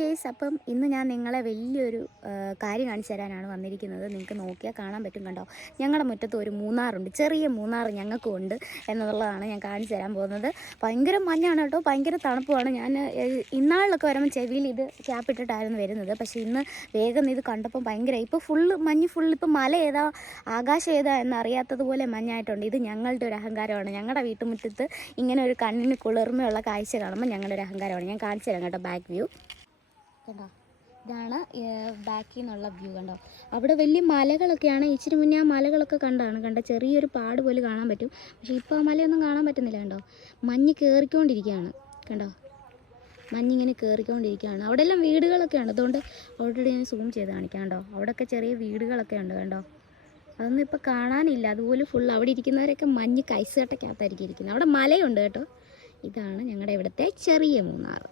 Guys, അപ്പം ഇന്ന് ഞാൻ നിങ്ങളെ വലിയൊരു കാര്യം കാണിച്ചു തരാനാണ് വന്നിരിക്കുന്നത്. നിങ്ങൾക്ക് നോക്കിയാൽ കാണാൻ പറ്റും. കണ്ടോ, ഞങ്ങളുടെ മുറ്റത്ത് ഒരു മൂന്നാറുണ്ട്, ചെറിയ മൂന്നാർ ഞങ്ങൾക്കും ഉണ്ട് എന്നുള്ളതാണ് ഞാൻ കാണിച്ചു തരാൻ പോകുന്നത്. ഭയങ്കര മഞ്ഞാണ് കേട്ടോ, ഭയങ്കര തണുപ്പുമാണ്. ഞാൻ ഇന്നാളിലൊക്കെ വരുമ്പോൾ ചെവിയിൽ ഇത് ക്യാപ്പിട്ടിട്ടായിരുന്നു വരുന്നത്. പക്ഷേ ഇന്ന് വേഗം ഇത് കണ്ടപ്പോൾ ഭയങ്കര, ഇപ്പോൾ മഞ്ഞ് ഫുള്ള്, ഇപ്പോൾ മല ഏതാ ആകാശം ഏതാ എന്നറിയാത്തതുപോലെ മഞ്ഞായിട്ടുണ്ട്. ഇത് ഞങ്ങളുടെ ഒരു അഹങ്കാരമാണ്. ഞങ്ങളുടെ വീട്ടുമുറ്റത്ത് ഇങ്ങനെ ഒരു കണ്ണിന് കുളിർമയുള്ള കാഴ്ച കാണുമ്പോൾ ഞങ്ങളുടെ ഒരു അഹങ്കാരമാണ്. ഞാൻ കാണിച്ചു തരാം കേട്ടോ. ബാക്ക് വ്യൂ കണ്ടോ, ഇതാണ് ബാക്കിൽ നിന്നുള്ള വ്യൂ. കണ്ടോ, അവിടെ വലിയ മലകളൊക്കെയാണ്. ഇച്ചിരി മുന്നേ ആ മലകളൊക്കെ കണ്ട ചെറിയൊരു പാട് പോലെ കാണാൻ പറ്റും. പക്ഷേ ഇപ്പോൾ ആ മലയൊന്നും കാണാൻ പറ്റുന്നില്ല. കണ്ടോ, മഞ്ഞ് കയറിക്കൊണ്ടിരിക്കുകയാണ്. കണ്ടോ, മഞ്ഞിങ്ങനെ കയറിക്കൊണ്ടിരിക്കുകയാണ്. അവിടെ എല്ലാം വീടുകളൊക്കെയാണ്. അതുകൊണ്ട് ഓൾറെഡി ഞാൻ സൂം ചെയ്ത് കാണിക്കാം. കണ്ടോ, അവിടെയൊക്കെ ചെറിയ വീടുകളൊക്കെ ഉണ്ട്. കണ്ടോ, അതൊന്നും ഇപ്പോൾ കാണാനില്ല. അതുപോലെ ഫുൾ അവിടെ ഇരിക്കുന്നവരൊക്കെ മഞ്ഞ് കൈസട്ടക്കകത്തായിരിക്കും ഇരിക്കുന്നത്. അവിടെ മലയുണ്ട് കേട്ടോ. ഇതാണ് ഞങ്ങളുടെ ഇവിടുത്തെ ചെറിയ മൂന്നാർ.